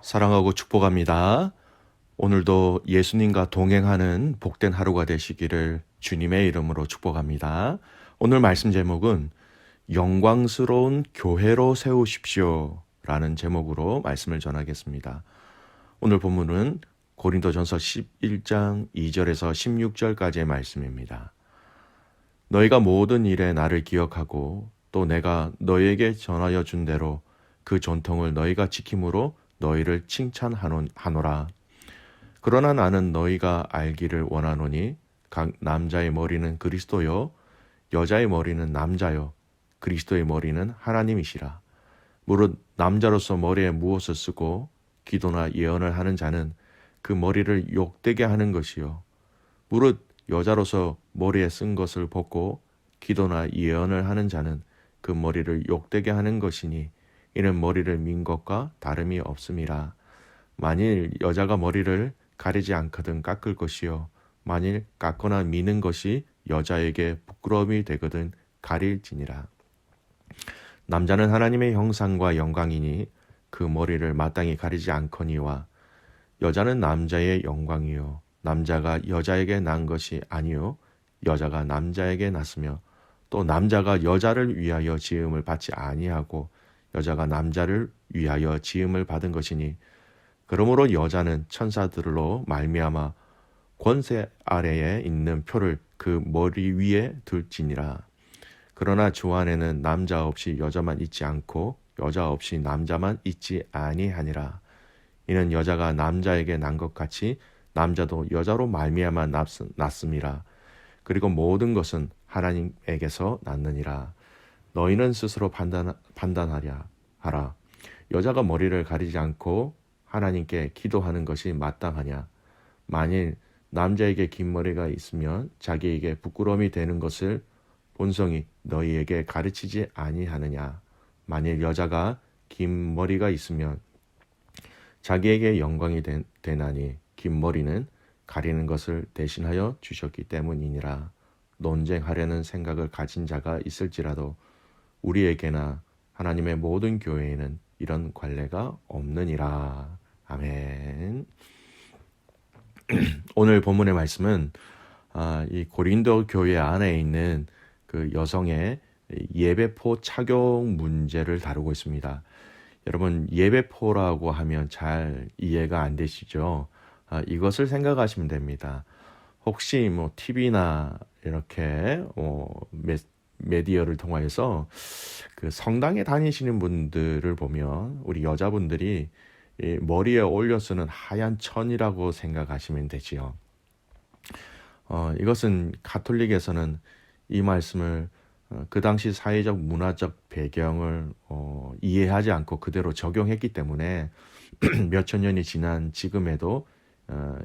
사랑하고 축복합니다. 오늘도 예수님과 동행하는 복된 하루가 되시기를 주님의 이름으로 축복합니다. 오늘 말씀 제목은 영광스러운 교회로 세우십시오 라는 제목으로 말씀을 전하겠습니다. 오늘 본문은 고린도전서 11장 2절에서 16절까지의 말씀입니다. 너희가 모든 일에 나를 기억하고 또 내가 너희에게 전하여 준 대로 그 전통을 너희가 지킴으로 너희를 칭찬하노라. 그러나 나는 너희가 알기를 원하노니 각 남자의 머리는 그리스도요 여자의 머리는 남자요 그리스도의 머리는 하나님이시라. 무릇 남자로서 머리에 무엇을 쓰고 기도나 예언을 하는 자는 그 머리를 욕되게 하는 것이요 무릇 여자로서 머리에 쓴 것을 벗고 기도나 예언을 하는 자는 그 머리를 욕되게 하는 것이니 이는 머리를 민 것과 다름이 없음이라. 만일 여자가 머리를 가리지 않거든 깎을 것이요 만일 깎거나 미는 것이 여자에게 부끄러움이 되거든 가릴지니라. 남자는 하나님의 형상과 영광이니 그 머리를 마땅히 가리지 않거니와 여자는 남자의 영광이요 남자가 여자에게 난 것이 아니요 여자가 남자에게 났으며 또 남자가 여자를 위하여 지음을 받지 아니하고 여자가 남자를 위하여 지음을 받은 것이니 그러므로 여자는 천사들로 말미암아 권세 아래에 있는 표를 그 머리 위에 둘지니라. 그러나 주 안에는 남자 없이 여자만 있지 않고 여자 없이 남자만 있지 아니하니라. 이는 여자가 남자에게 난 것 같이 남자도 여자로 말미암아 났음이라. 그리고 모든 것은 하나님에게서 났느니라. 너희는 스스로 판단하랴 하라. 여자가 머리를 가리지 않고 하나님께 기도하는 것이 마땅하냐? 만일 남자에게 긴 머리가 있으면 자기에게 부끄러움이 되는 것을 본성이 너희에게 가르치지 아니하느냐? 만일 여자가 긴 머리가 있으면 자기에게 영광이 되나니 긴 머리는 가리는 것을 대신하여 주셨기 때문이니라. 논쟁하려는 생각을 가진 자가 있을지라도 우리에게나 하나님의 모든 교회에는 이런 관례가 없느니라. 아멘. 오늘 본문의 말씀은 이 고린도 교회 안에 있는 그 여성의 예배포 착용 문제를 다루고 있습니다. 여러분 예배포라고 하면 잘 이해가 안 되시죠? 이것을 생각하시면 됩니다. 혹시 뭐 TV나 이렇게 메디어를 통해서 그 성당에 다니시는 분들을 보면 우리 여자분들이 머리에 올려 쓰는 하얀 천이라고 생각하시면 되지요. 이것은 가톨릭에서는 이 말씀을 그 당시 사회적 문화적 배경을 이해하지 않고 그대로 적용했기 때문에 몇천 년이 지난 지금에도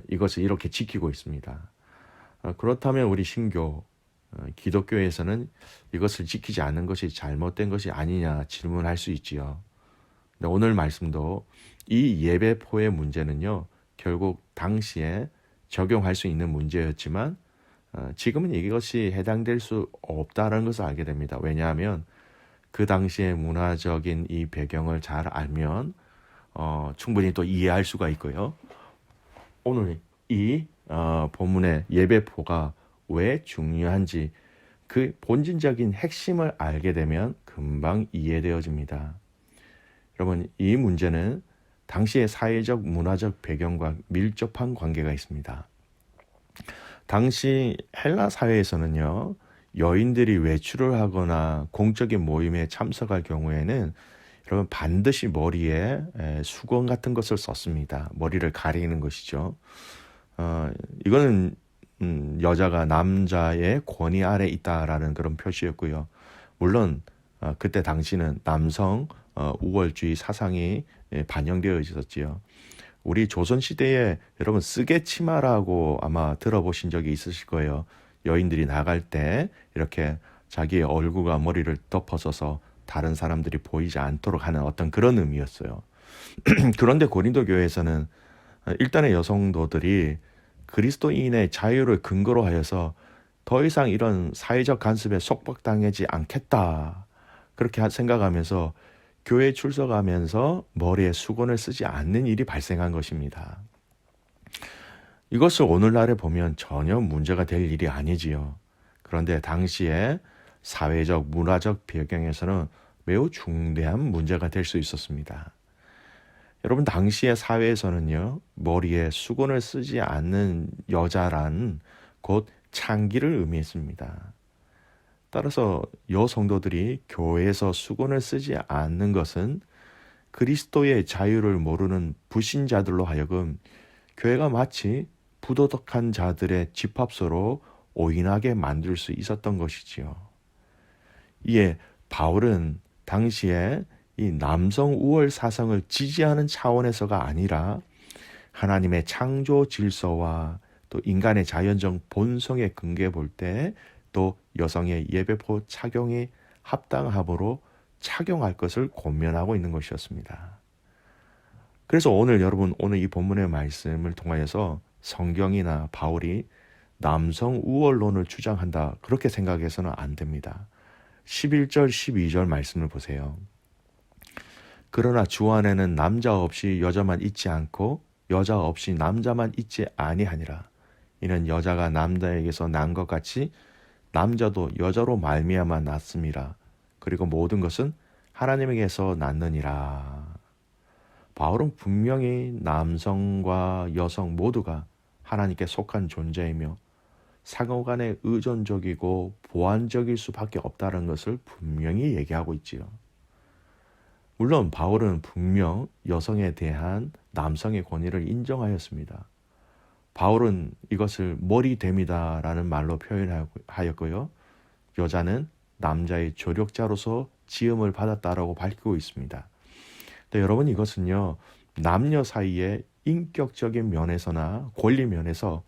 이것을 이렇게 지키고 있습니다. 그렇다면 우리 신교 기독교에서는 이것을 지키지 않는 것이 잘못된 것이 아니냐 질문할 수 있지요. 근데 오늘 말씀도 이 예배포의 문제는요 결국 당시에 적용할 수 있는 문제였지만 지금은 이것이 해당될 수 없다는 것을 알게 됩니다. 왜냐하면 그 당시의 문화적인 이 배경을 잘 알면 충분히 또 이해할 수가 있고요. 오늘 이 본문의 예배포가 왜 중요한지 그 본질적인 핵심을 알게 되면 금방 이해되어집니다. 여러분 이 문제는 당시의 사회적 문화적 배경과 밀접한 관계가 있습니다. 당시 헬라 사회에서는요 여인들이 외출을 하거나 공적인 모임에 참석할 경우에는 여러분 반드시 머리에 수건 같은 것을 썼습니다. 머리를 가리는 것이죠. 이거는 여자가 남자의 권위 아래 있다라는 그런 표시였고요. 물론 그때 당시는 남성 우월주의 사상이 반영되어 있었지요. 우리 조선시대에 여러분 쓰개 치마라고 아마 들어보신 적이 있으실 거예요. 여인들이 나갈 때 이렇게 자기의 얼굴과 머리를 덮어서서 다른 사람들이 보이지 않도록 하는 어떤 그런 의미였어요. 그런데 고린도 교회에서는 일단의 여성도들이 그리스도인의 자유를 근거로 하여서 더 이상 이런 사회적 간섭에 속박당하지 않겠다 그렇게 생각하면서 교회에 출석하면서 머리에 수건을 쓰지 않는 일이 발생한 것입니다. 이것을 오늘날에 보면 전혀 문제가 될 일이 아니지요. 그런데 당시에 사회적, 문화적 배경에서는 매우 중대한 문제가 될 수 있었습니다. 여러분, 당시의 사회에서는요, 머리에 수건을 쓰지 않는 여자란 곧 창기를 의미했습니다. 따라서 여성도들이 교회에서 수건을 쓰지 않는 것은 그리스도의 자유를 모르는 불신자들로 하여금 교회가 마치 부도덕한 자들의 집합소로 오인하게 만들 수 있었던 것이지요. 이에 바울은 당시에 이 남성 우월 사상을 지지하는 차원에서가 아니라 하나님의 창조 질서와 또 인간의 자연적 본성에 근거해 볼 때 또 여성의 예배포 착용이 합당함으로 착용할 것을 권면하고 있는 것이었습니다. 그래서 오늘 이 본문의 말씀을 통하여서 성경이나 바울이 남성 우월론을 주장한다 그렇게 생각해서는 안 됩니다. 11절 12절 말씀을 보세요. 그러나 주 안에는 남자 없이 여자만 있지 않고 여자 없이 남자만 있지 아니하니라. 이는 여자가 남자에게서 난 것 같이 남자도 여자로 말미암아 났음이라. 그리고 모든 것은 하나님에게서 났느니라. 바울은 분명히 남성과 여성 모두가 하나님께 속한 존재이며 상호간에 의존적이고 보완적일 수밖에 없다는 것을 분명히 얘기하고 있지요. 물론 바울은 분명 여성에 대한 남성의 권위를 인정하였습니다. 바울은 이것을 머리됨이다라는 말로 표현하였고요. 여자는 남자의 조력자로서 지음을 받았다라고 밝히고 있습니다. 여러분, 이것은요, 남녀 사이에 인격적인 면에서나 권리 면에서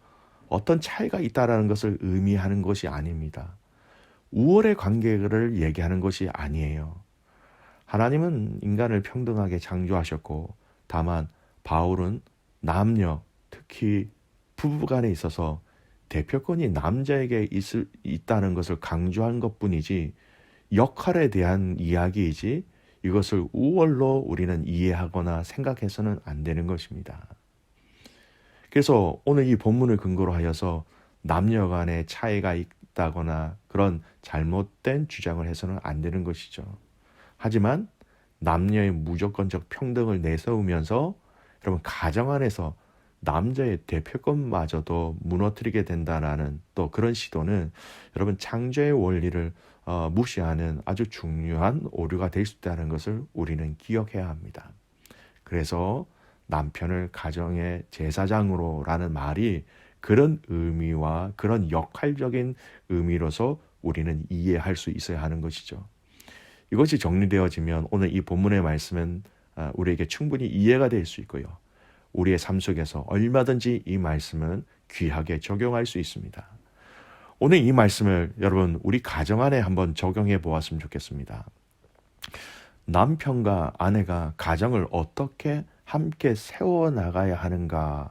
어떤 차이가 있다라는 것을 의미하는 것이 아닙니다. 우월의 관계를 얘기하는 것이 아니에요. 하나님은 인간을 평등하게 창조하셨고, 다만 바울은 남녀, 특히 부부간에 있어서 대표권이 남자에게 있다는 것을 강조한 것뿐이지 역할에 대한 이야기이지 이것을 우월로 우리는 이해하거나 생각해서는 안 되는 것입니다. 그래서 오늘 이 본문을 근거로 하여서 남녀 간의 차이가 있다거나 그런 잘못된 주장을 해서는 안 되는 것이죠. 하지만 남녀의 무조건적 평등을 내세우면서 여러분 가정 안에서 남자의 대표권마저도 무너뜨리게 된다라는 또 그런 시도는 여러분 창조의 원리를 무시하는 아주 중요한 오류가 될 수 있다는 것을 우리는 기억해야 합니다. 그래서 남편을 가정의 제사장으로라는 말이 그런 의미와 그런 역할적인 의미로서 우리는 이해할 수 있어야 하는 것이죠. 이것이 정리되어지면 오늘 이 본문의 말씀은 우리에게 충분히 이해가 될 수 있고요. 우리의 삶 속에서 얼마든지 이 말씀은 귀하게 적용할 수 있습니다. 오늘 이 말씀을 여러분 우리 가정 안에 한번 적용해 보았으면 좋겠습니다. 남편과 아내가 가정을 어떻게 함께 세워나가야 하는가.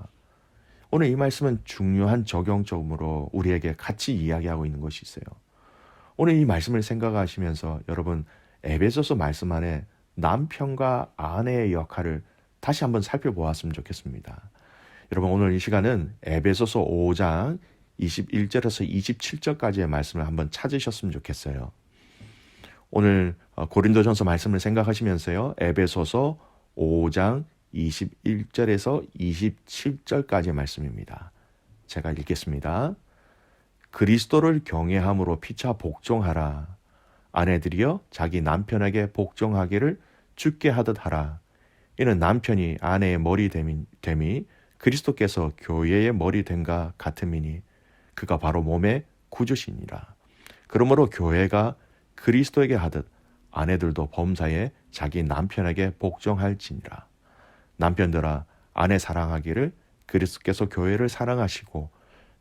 오늘 이 말씀은 중요한 적용점으로 우리에게 같이 이야기하고 있는 것이 있어요. 오늘 이 말씀을 생각하시면서 여러분 에베소서 말씀 안에 남편과 아내의 역할을 다시 한번 살펴보았으면 좋겠습니다. 여러분 오늘 이 시간은 에베소서 5장 21절에서 27절까지의 말씀을 한번 찾으셨으면 좋겠어요. 오늘 고린도전서 말씀을 생각하시면서요. 에베소서 5장 21절에서 27절까지의 말씀입니다. 제가 읽겠습니다. 그리스도를 경외함으로 피차 복종하라. 아내들이여 자기 남편에게 복종하기를 주께 하듯 하라. 이는 남편이 아내의 머리됨이 그리스도께서 교회의 머리됨과 같음이니 그가 바로 몸의 구주시니라. 그러므로 교회가 그리스도에게 하듯 아내들도 범사에 자기 남편에게 복종할지니라. 남편들아 아내 사랑하기를 그리스도께서 교회를 사랑하시고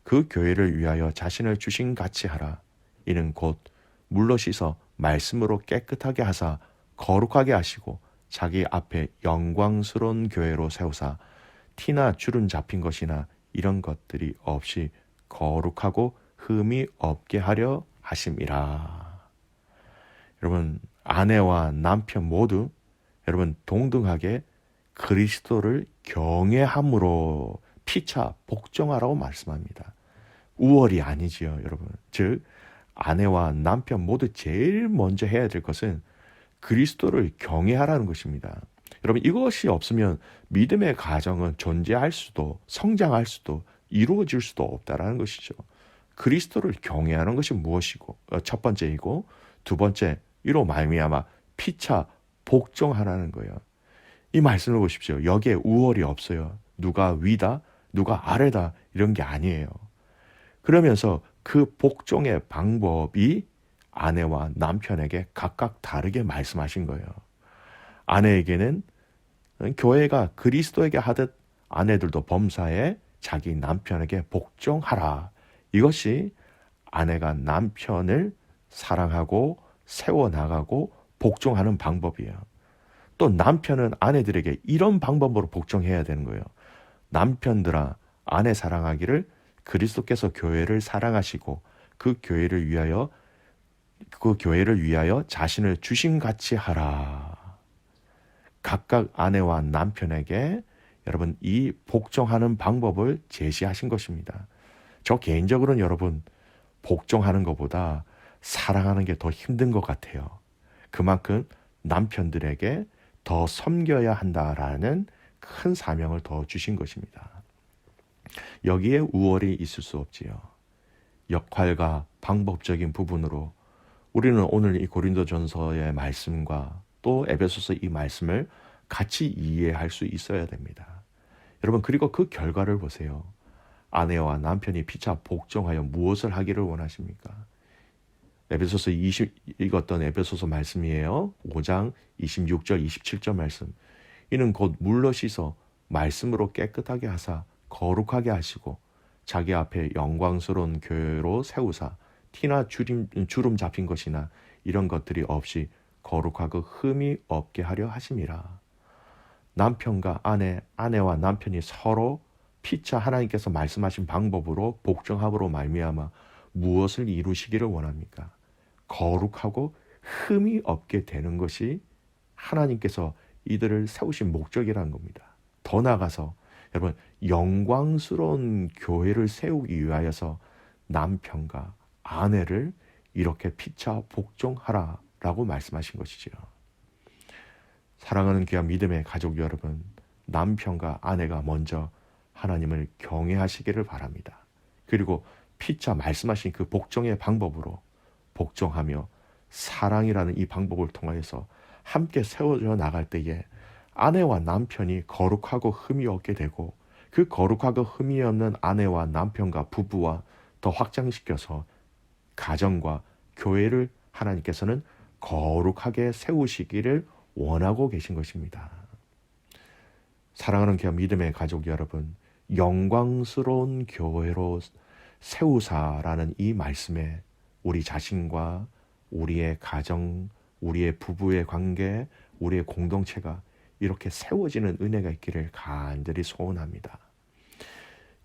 그 교회를 위하여 자신을 주신 같이 하라. 이는 곧 물로 씻어 말씀으로 깨끗하게 하사 거룩하게 하시고 자기 앞에 영광스러운 교회로 세우사 티나 주름 잡힌 것이나 이런 것들이 없이 거룩하고 흠이 없게 하려 하심이라. 여러분 아내와 남편 모두 여러분 동등하게 그리스도를 경외함으로 피차 복종하라고 말씀합니다. 우월이 아니지요, 여러분. 즉 아내와 남편 모두 제일 먼저 해야 될 것은 그리스도를 경외하라는 것입니다. 여러분 이것이 없으면 믿음의 가정은 존재할 수도 성장할 수도 이루어질 수도 없다라는 것이죠. 그리스도를 경외하는 것이 무엇이고 첫 번째이고 두 번째 이로 말미암아 피차 복종하라는 거예요. 이 말씀을 보십시오. 여기에 우월이 없어요. 누가 위다 누가 아래다 이런 게 아니에요. 그러면서 그 복종의 방법이 아내와 남편에게 각각 다르게 말씀하신 거예요. 아내에게는 교회가 그리스도에게 하듯 아내들도 범사에 자기 남편에게 복종하라. 이것이 아내가 남편을 사랑하고 세워나가고 복종하는 방법이에요. 또 남편은 아내들에게 이런 방법으로 복종해야 되는 거예요. 남편들아, 아내 사랑하기를 그리스도께서 교회를 사랑하시고 그 교회를 위하여 자신을 주심같이 하라. 각각 아내와 남편에게 여러분 이 복종하는 방법을 제시하신 것입니다. 저 개인적으로는 여러분 복종하는 것보다 사랑하는 게 더 힘든 것 같아요. 그만큼 남편들에게 더 섬겨야 한다라는 큰 사명을 더 주신 것입니다. 여기에 우월이 있을 수 없지요. 역할과 방법적인 부분으로 우리는 오늘 이 고린도전서의 말씀과 또 에베소서 이 말씀을 같이 이해할 수 있어야 됩니다. 여러분 그리고 그 결과를 보세요. 아내와 남편이 피차 복종하여 무엇을 하기를 원하십니까? 읽었던 에베소서 말씀이에요. 5장 26절 27절 말씀. 이는 곧 물로 씻어 말씀으로 깨끗하게 하사 거룩하게 하시고 자기 앞에 영광스러운 교회로 세우사 티나 주름 잡힌 것이나 이런 것들이 없이 거룩하고 흠이 없게 하려 하심이라. 남편과 아내와 남편이 서로 피차 하나님께서 말씀하신 방법으로 복종함으로 말미암아 무엇을 이루시기를 원합니까? 거룩하고 흠이 없게 되는 것이 하나님께서 이들을 세우신 목적이라는 겁니다. 더 나아가서 여러분 영광스러운 교회를 세우기 위하여서 남편과 아내를 이렇게 피차 복종하라라고 말씀하신 것이지요. 사랑하는 귀한 믿음의 가족 여러분, 남편과 아내가 먼저 하나님을 경외하시기를 바랍니다. 그리고 피차 말씀하신 그 복종의 방법으로 복종하며 사랑이라는 이 방법을 통하여서 함께 세워져 나갈 때에 아내와 남편이 거룩하고 흠이 없게 되고 그 거룩하고 흠이 없는 아내와 남편과 부부와 더 확장시켜서 가정과 교회를 하나님께서는 거룩하게 세우시기를 원하고 계신 것입니다. 사랑하는 귀한 믿음의 가족 여러분, 영광스러운 교회로 세우사라는 이 말씀에 우리 자신과 우리의 가정, 우리의 부부의 관계, 우리의 공동체가 이렇게 세워지는 은혜가 있기를 간절히 소원합니다.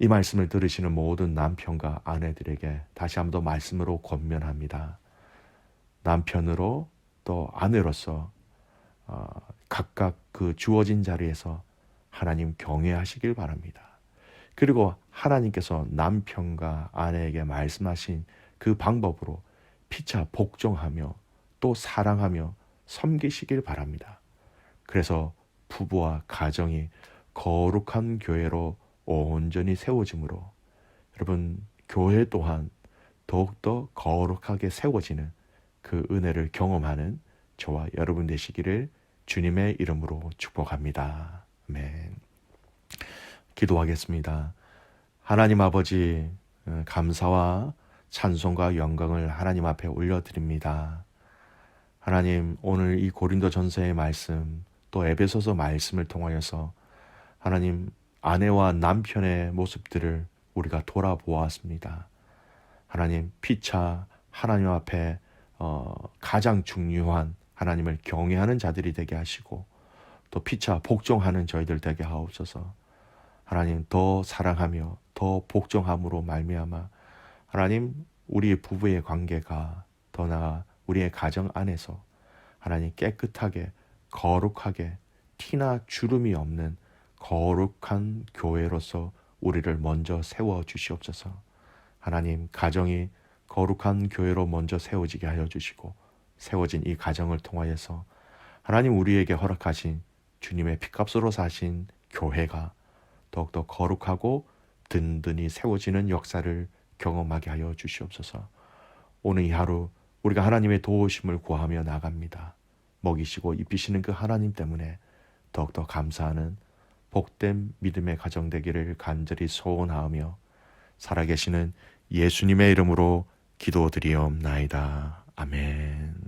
이 말씀을 들으시는 모든 남편과 아내들에게 다시 한번 더 말씀으로 권면합니다. 남편으로 또 아내로서 각각 그 주어진 자리에서 하나님 경외하시길 바랍니다. 그리고 하나님께서 남편과 아내에게 말씀하신 그 방법으로 피차 복종하며 또 사랑하며 섬기시길 바랍니다. 그래서 부부와 가정이 거룩한 교회로 온전히 세워짐으로 여러분 교회 또한 더욱더 거룩하게 세워지는 그 은혜를 경험하는 저와 여러분 되시기를 주님의 이름으로 축복합니다. 아멘. 기도하겠습니다. 하나님 아버지, 감사와 찬송과 영광을 하나님 앞에 올려드립니다. 하나님, 오늘 이 고린도전서의 말씀 또 에베소서 말씀을 통하여서 하나님 아내와 남편의 모습들을 우리가 돌아보았습니다. 하나님 피차 하나님 앞에 가장 중요한 하나님을 경외하는 자들이 되게 하시고 또 피차 복종하는 저희들 되게 하옵소서. 하나님 더 사랑하며 더 복종함으로 말미암아 하나님 우리 부부의 관계가 더 나아 우리의 가정 안에서 하나님 깨끗하게 거룩하게 티나 주름이 없는 거룩한 교회로서 우리를 먼저 세워 주시옵소서. 하나님, 가정이 거룩한 교회로 먼저 세워지게 하여 주시고, 세워진 이 가정을 통하여서 하나님 우리에게 허락하신 주님의 피값으로 사신 교회가 더욱더 거룩하고 든든히 세워지는 역사를 경험하게 하여 주시옵소서. 오늘 이 하루 우리가 하나님의 도우심을 구하며 나갑니다. 먹이시고 입히시는 그 하나님 때문에 더욱더 감사하는 복된 믿음의 가정 되기를 간절히 소원하며 살아계시는 예수님의 이름으로 기도드리옵나이다. 아멘.